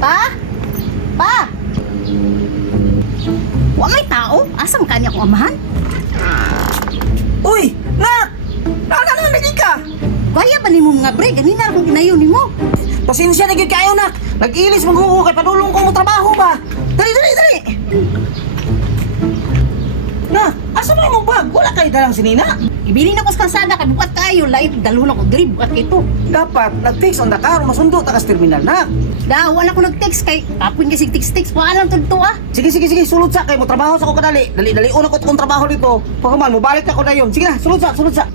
Pa? Pa? Wa may tao? Asang kanya kong amahan? Uy! Nak! Nakakano naging ka? Kaya ba ni mo mga bre? Ganina akong kinayo ni mo. Pasensya na gyud kayo, nak. Nag-ilis maghuhu kay padulong ko mo trabaho ba? Dali, dali, dali! Na, asa mo yung bag? Wala kayo dalang sinina? Ibili na ko sa kalsada kay bukat kayo. Lain, dalo na ko diri bukat kay to. Dapat, nag-fix on the car, masundo takas terminal na. Da, wala ko nag-text kay kapon kasi text-text pa alam to ah. Sige, sige, sige, sulod sa kay mo trabaho sa ko kadali. Dali, dali, una ko kong trabaho dito. Pagkaman mo, balik ako na yun. Sige na, sulod sa, sulod sa.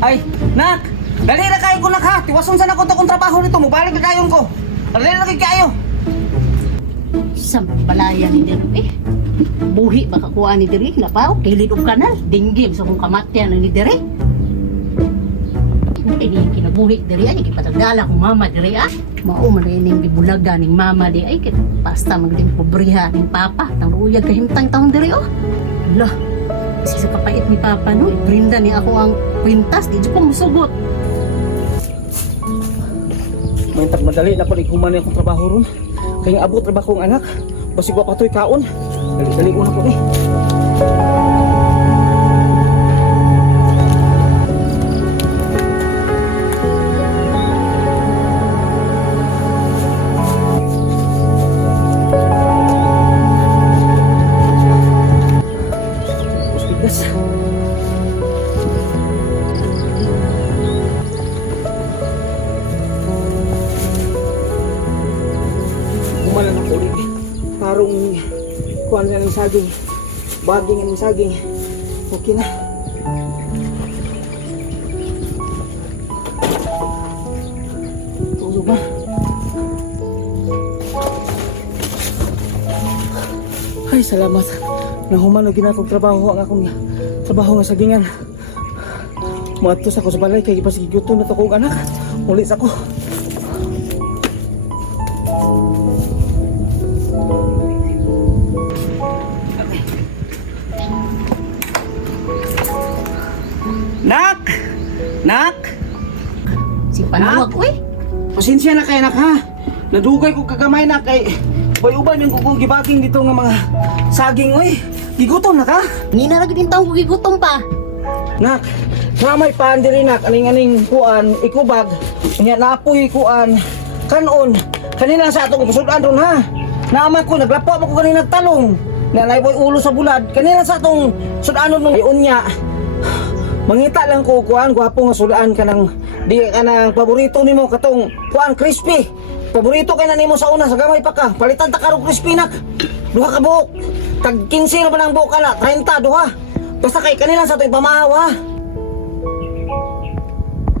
Ay, nak! Dali na kayo ko, nak, ha? Tiwason sa na ko kong trabaho dito. Mo balik na kayo ko. Dali na kayo. Sa balaya ni Diri eh. Buhi baka kuha ni Diri lapaw kilid og kanal dinggim sa kung kamatyan ni Diri. Ini kinabuhi Diri ay gipatagdala kong mama Diri ah. Mao man ning gibulaga ning mama di ay kit basta magding pobriha ning papa tang uyag kahimtang taon Diri oh. Lah. Kasi sa kapait ni papa no, brinda ni ako ang kwintas di ko musugot. May madali na ko ni kuman akong trabaho ron. Kaya abot ra ba kong anak? Basig wa patoy kaon. Dali-dali una ko ni. Hospitas. Kumalan ako ulit. Parang kuhan na ng saging. Baging ng saging. Okay na. Tulog ba? Ay, salamat. Nahuman na ginatong trabaho ang akong trabaho nga sagingan. Matos ako sa balay kay ipasigyuto na to kong anak. Ulit ako. Nak! Nak! Si Panawag uy. Pasensya na kay nak ha. Nadugay ko kagamay na kay boy uban yung gugugibaging dito nga mga saging oy. Gigutom na ka? Ni na lagi din taong gigutom pa. Nak, namay paan diri nak aning-aning kuan ikubag. Nya naapoy kuan kanon. Kanina sa atong ipasudan ron ha. Naaman ko naglapo mo ko kanina nagtalong. Nga naiboy ulo sa bulad. Kanina sa atong sudanon nung iunya. Mangita lang ko kuan gwapo nga sudaan ka ng di ka ng paborito nimo katong kuan crispy. Paborito kay na nimo sa una sa gamay pa ka. Palitan ta karo crispy nak. Duha ka buok. Tag 15 ra ba nang buok kana? 30 duha. Basta kay kanila sa to'y pamahaw ha.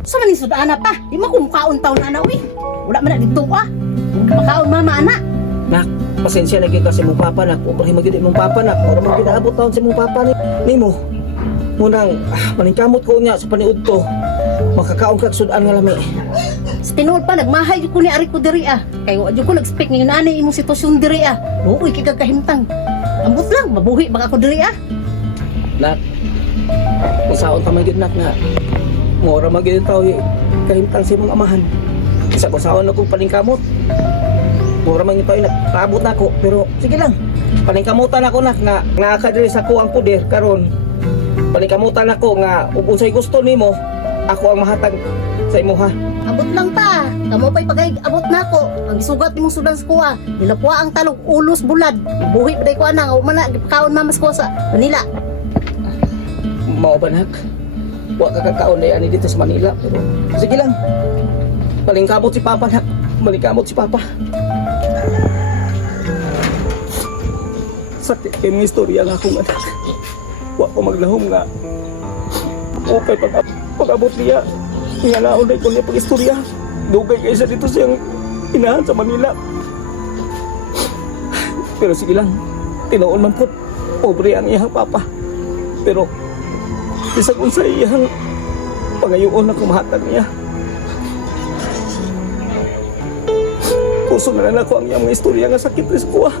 Sa maning sudaan na pa. Di mo kumkaon taon na uy. Wala man na dito ah. Makaon mama ana. Nak, pasensya na gyud kasi mong papa nak. Ubrahi magid mong papa nak. Ora man gyud abot taon sa mong papa nimo. Munang maningkamot ko niya sa paniud to. Makakaon kag sudan nga lami. Sa tinuod pa nagmahay ko ni ari ko diri ah. Kay wa jud ko nag-expect ni nanay imong sitwasyon diri ah. Luoy kay kahimtang. Ambot lang mabuhi baka ko diri ah. Nak, usaon ta man gyud nak nga. Mora man gyud taw kahimtang sa imong amahan. Sa usaon akong paningkamot. Mura man gyud taw nagpaabot nako pero sige lang. Paningkamutan ako nak nga nakadiri sa ko ang puder karon. Paningkamutan ako nga ug unsay gusto nimo, ako ang mahatag sa imo ha. Abot lang ta. Kamo pa'y pagay abot nako. Ang isugat nimong sudan sa kuha. Nilapwa ang talog ulos bulad. Buhi pa day ko ana nga na gipakaon mamas ko sa Manila. Mao ba nak? Wa ka kakaon na ani dito sa Manila pero sige lang. Palingkamot si Papa nak. Malingkamot si Papa. Sakit kay mga istorya nga akong anak. Wa ko maglahom nga. Okay pag-abot niya. Ingalaon na ko niya pag-istorya. Dugay kayo sa dito siyang inahan sa Manila. Pero sige lang. Tinuon man po. Pobre ang iyang papa. Pero bisag unsa iyang pangayoon na kumahatag niya. Puso na lang ako ang iyang mga istorya nga sakit rin sa kuha.